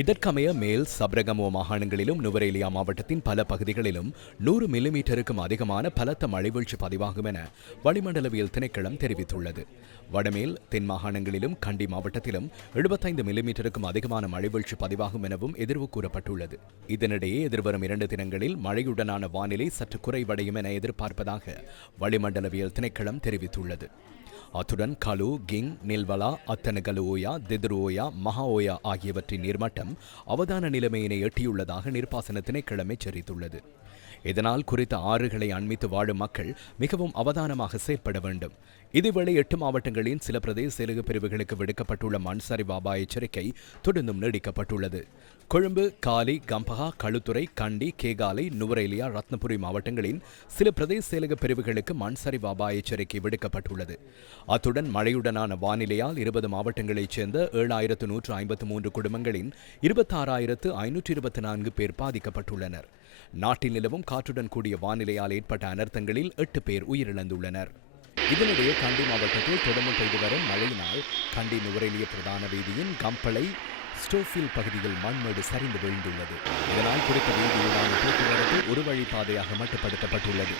இதற்கமைய மேல் சப்ரகமோ மாகாணங்களிலும் நுவரேலியா மாவட்டத்தின் பல பகுதிகளிலும் நூறு மில்லிமீட்டருக்கும் அதிகமான பலத்த மழைவீழ்ச்சி பதிவாகும் என வளிமண்டலவியல் திணைக்களம் தெரிவித்துள்ளது. வடமேல் தென் மாகாணங்களிலும் கண்டி மாவட்டத்திலும் எழுபத்தைந்து மில்லிமீட்டருக்கும் அதிகமான மழைவீழ்ச்சி பதிவாகும் எனவும் எதிர்வு கூறப்பட்டுள்ளது. இதனிடையே எதிர்வரும் இரண்டு தினங்களில் மழையுடனான வானிலை சற்று குறைவடையும் என எதிர்பார்ப்பதாக வளிமண்டலவியல் திணைக்களம் தெரிவித்துள்ளது. அத்துடன் கலு கிங் நில்வலா அத்தனகலு ஓயா திதுரு ஓயா மகா ஓயா ஆகியவற்றின் நீர்மட்டம் அவதான நிலைமையினை எட்டியுள்ளதாக நீர்ப்பாசன திணைக்களம் எச்சரித்துள்ளது. இதனால் குறித்த ஆறுகளை அண்மித்து வாழும் மக்கள் மிகவும் அவதானமாக செயற்பட வேண்டும். இதேவேளை எட்டு மாவட்டங்களின் சில பிரதேச செயலக பிரிவுகளுக்கு விடுக்கப்பட்டுள்ள மண் சரிவு அபாய எச்சரிக்கை தொடர்ந்தும் நீடிக்கப்பட்டுள்ளது. கொழும்பு காலி கம்பஹா களுத்துறை கண்டி கேகாலை நுவரேலியா ரத்னபுரி மாவட்டங்களின் சில பிரதேச செயலக பிரிவுகளுக்கு மண் சரிவு அபாய எச்சரிக்கை விடுக்கப்பட்டுள்ளது. அத்துடன் மழையுடனான வானிலையால் இருபது மாவட்டங்களைச் சேர்ந்த ஏழாயிரத்து நூற்று ஐம்பத்து மூன்று குடும்பங்களின் இருபத்தாறாயிரத்து ஐநூற்று இருபத்தி நான்கு பேர் பாதிக்கப்பட்டுள்ளனர். நாட்டில் நிலவும் காற்றுடன் கூடிய வானிலையால் ஏற்பட்ட அனர்த்தங்களில் எட்டு பேர் உயிரிழந்துள்ளனர். இதனிடையே கண்டி மாவட்டத்தில் தொடர்ந்து பெய்து வரும் மழையினால் கண்டி நுவரெலிய பிரதான வீதியின் கம்பளை ஸ்டோஃபில் பகுதியில் மண்மேடு சரிந்து விழுந்துள்ளது. இதனால் குறித்த வீதியிலான போக்குவரத்து ஒரு வழிப்பாதையாக மட்டுப்படுத்தப்பட்டுள்ளது.